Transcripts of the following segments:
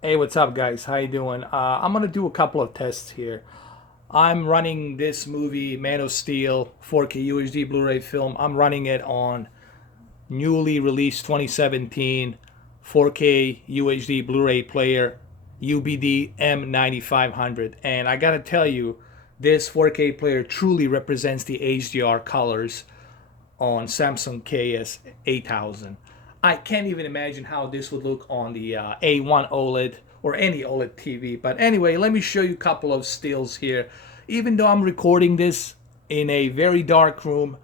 Hey, what's up, guys? How you doing? I'm gonna do a couple of tests here. I'm running this movie, Man of Steel, 4K UHD Blu-ray film. I'm running it on newly released 2017 4K UHD Blu-ray player, UBD-M9500. And I gotta tell you, this 4K player truly represents the HDR colors on Samsung KS8000. I can't even imagine how this would look on the A1 OLED or any OLED TV. But anyway, let me show you a couple of stills here. Even though I'm recording this in a very dark room,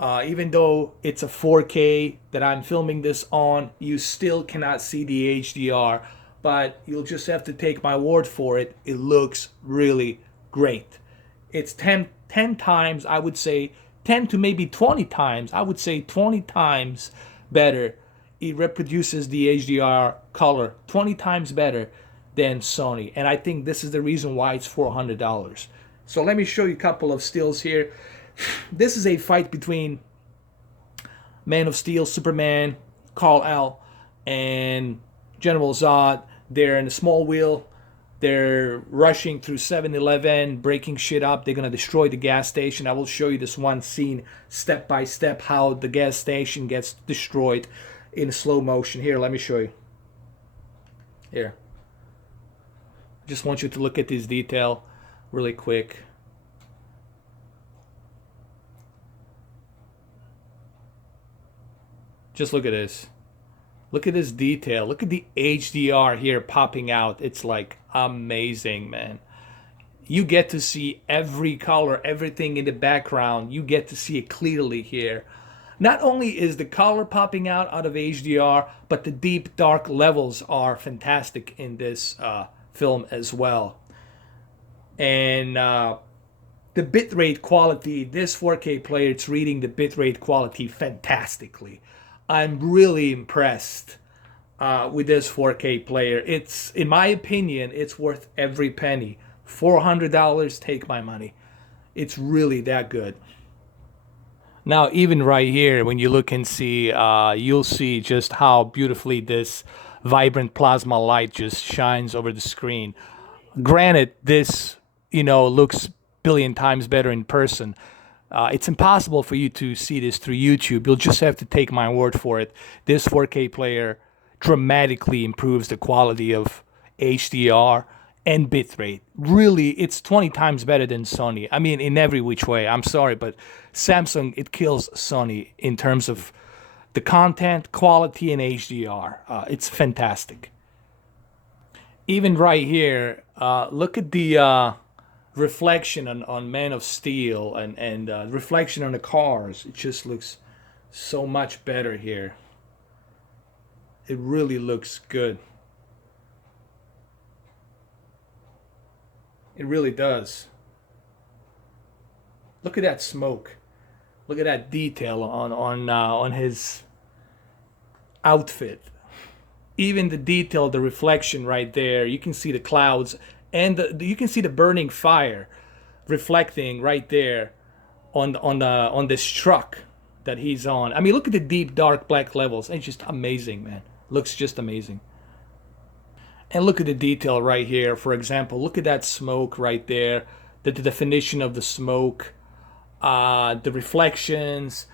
even though it's a 4K that I'm filming this on, you still cannot see the HDR. But you'll just have to take my word for it. It looks really great. It's 10 times, I would say, 10 to maybe 20 times, I would say 20 times better. It reproduces the HDR color 20 times better than Sony. And I think this is the reason why it's $400. So let me show you a couple of stills here. This is a fight between Man of Steel, Superman, Kal-El, and General Zod. They're in a small wheel. They're rushing through 7-Eleven, breaking shit up. They're going to destroy the gas station. I will show you this one scene step by step how the gas station gets destroyed in slow motion. Here, let me show you. Here. I just want you to look at this detail really quick. Just look at this. Look at this detail. Look at the HDR here popping out. It's like amazing, man. You get to see every color, everything in the background. You get to see it clearly here. Not only is the color popping out of HDR, but the deep dark levels are fantastic in this film as well. And the bitrate quality, this 4K player, it's reading the bitrate quality fantastically. I'm really impressed with this 4K player. It's, in my opinion, it's worth every penny. $400, take my money. It's really that good. Now, even right here, when you look and see, you'll see just how beautifully this vibrant plasma light just shines over the screen. Granted, this, looks billion times better in person. It's impossible for you to see this through YouTube. You'll just have to take my word for it. This 4K player dramatically improves the quality of HDR and bitrate. Really, it's 20 times better than Sony. I mean, in every which way. I'm sorry, but Samsung, it kills Sony in terms of the content, quality, and HDR. It's fantastic. Even right here, look at the reflection on Man of Steel and reflection on the cars. It just looks so much better here. It really looks good. It really does. Look at that smoke. Look at that detail on his outfit. Even the detail, the reflection right there. You can see the clouds and you can see the burning fire reflecting right there on this truck that he's on. I mean, look at the deep dark black levels. It's just amazing, man. Looks just amazing. And look at the detail right here. For example, look at that smoke right there. The definition of the smoke, the reflections,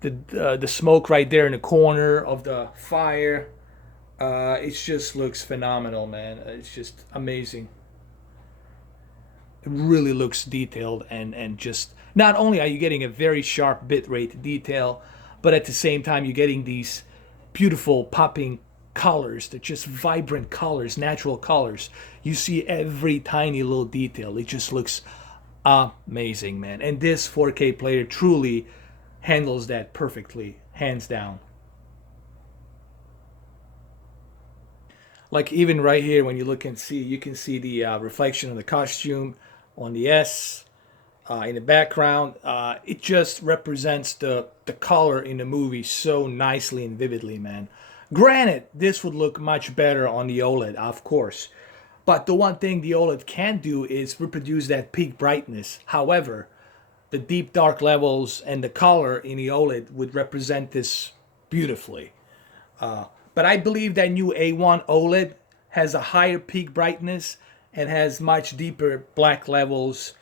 the smoke right there in the corner of the fire. It just looks phenomenal, man. It's just amazing. It really looks detailed and just not only are you getting a very sharp bitrate detail, but at the same time you're getting these beautiful popping colors. They're just vibrant colors, natural colors. You see every tiny little detail. It just looks amazing, man. And this 4K player truly handles that perfectly, hands down. Like even right here, when you look and see, you can see the reflection of the costume on the S in the background. It just represents the color in the movie so nicely and vividly, man. Granted, this would look much better on the OLED, of course. But the one thing the OLED can do is reproduce that peak brightness. However, the deep dark levels and the color in the OLED would represent this beautifully. But I believe that new A1 OLED has a higher peak brightness and has much deeper black levels,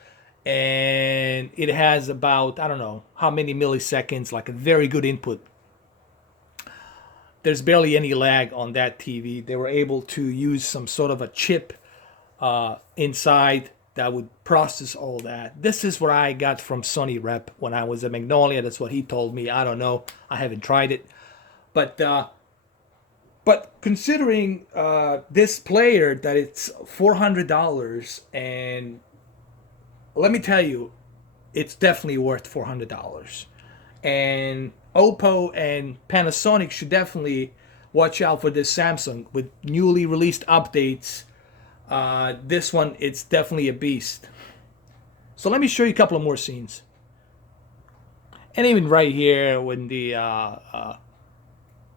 and it has about, I don't know how many milliseconds, like a very good input. There's barely any lag on that TV. They were able to use some sort of a chip inside that would process all that. This is what I got from Sony Rep when I was at Magnolia. That's what he told me. I don't know. I haven't tried it. But considering this player that it's $400, and let me tell you, it's definitely worth $400. And Oppo and Panasonic should definitely watch out for this Samsung with newly released updates. This one, it's definitely a beast. So let me show you a couple of more scenes. And even right here, when the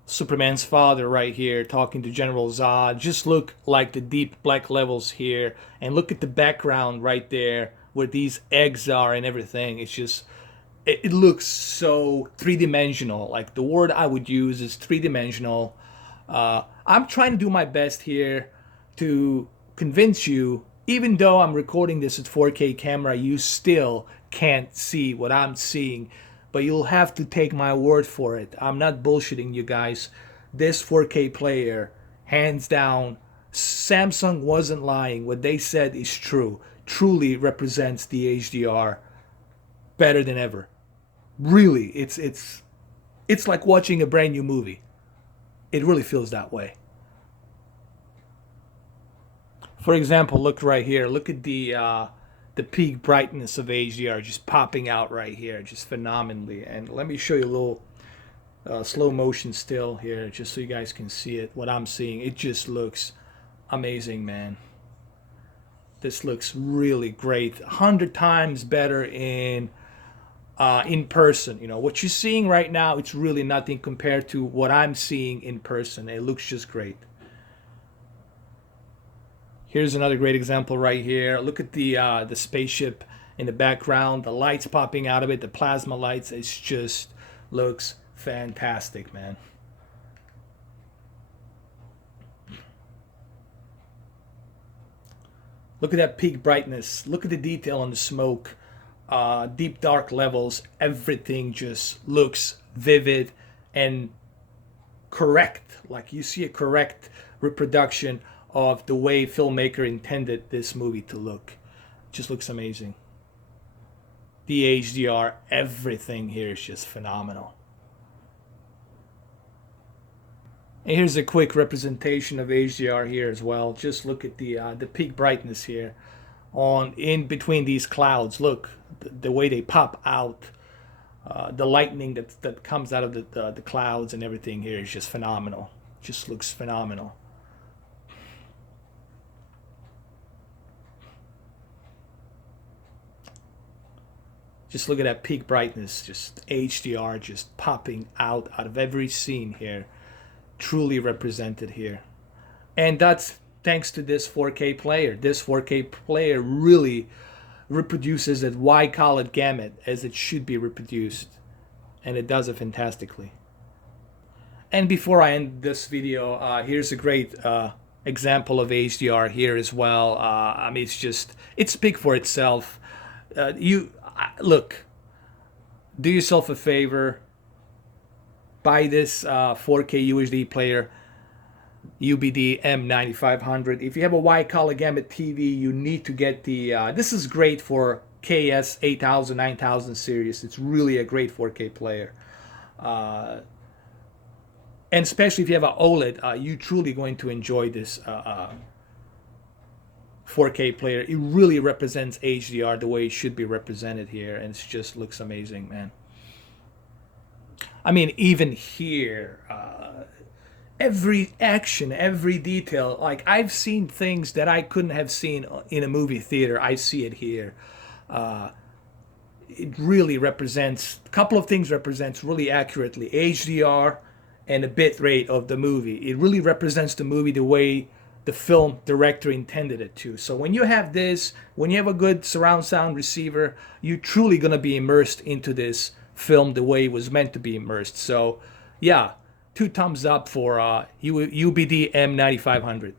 Superman's father right here talking to General Zod, just look like the deep black levels here, and look at the background right there where these eggs are and everything. It's just, it looks so three-dimensional. Like, the word I would use is three-dimensional. I'm trying to do my best here to convince you, even though I'm recording this at 4K camera, you still can't see what I'm seeing. But you'll have to take my word for it. I'm not bullshitting you guys. This 4K player, hands down, Samsung wasn't lying. What they said is true. Truly represents the HDR better than ever. Really, it's like watching a brand new movie. It really feels that way. For example, look right here. Look at the peak brightness of HDR just popping out right here, just phenomenally. And let me show you a little slow motion still here, just so you guys can see it. What I'm seeing, it just looks amazing, man. This looks really great. 100 times better in person. You know what you're seeing right now, it's really nothing compared to what I'm seeing in person. It looks just great. Here's another great example right here. Look at the spaceship in the background, the lights popping out of it, the plasma lights. It just looks fantastic, man. Look at that peak brightness. Look at the detail on the smoke, deep dark levels. Everything just looks vivid and correct. Like, you see a correct reproduction of the way filmmaker intended this movie to look. It just looks amazing. The HDR, everything here is just phenomenal. And here's a quick representation of HDR here as well. Just look at the peak brightness here on in between these clouds. Look, the way they pop out, the lightning that comes out of the clouds and everything here is just phenomenal. Just looks phenomenal. Just look at that peak brightness, just HDR just popping out of every scene here. Truly represented here. And that's thanks to this 4K player. This 4K player really reproduces that wide-colored gamut as it should be reproduced. And it does it fantastically. And before I end this video, here's a great example of HDR here as well. I mean, it's big for itself. Look, do yourself a favor, buy this 4K UHD player, UBD-M9500. If you have a wide color gamut TV, you need to get the this is great for KS 8000 9000 series. It's really a great 4K player, and especially if you have an OLED, you're truly going to enjoy this 4K player. It really represents HDR the way it should be represented here, and it just looks amazing, man. I mean, even here, every action, every detail, like, I've seen things that I couldn't have seen in a movie theater. I see it here. It really represents, a couple of things represents really accurately: HDR and the bit rate of the movie. It really represents the movie the way the film director intended it to. So when you have this, when you have a good surround sound receiver, you're truly going to be immersed into this film the way it was meant to be immersed. So yeah, 2 thumbs up for UBD-M9500.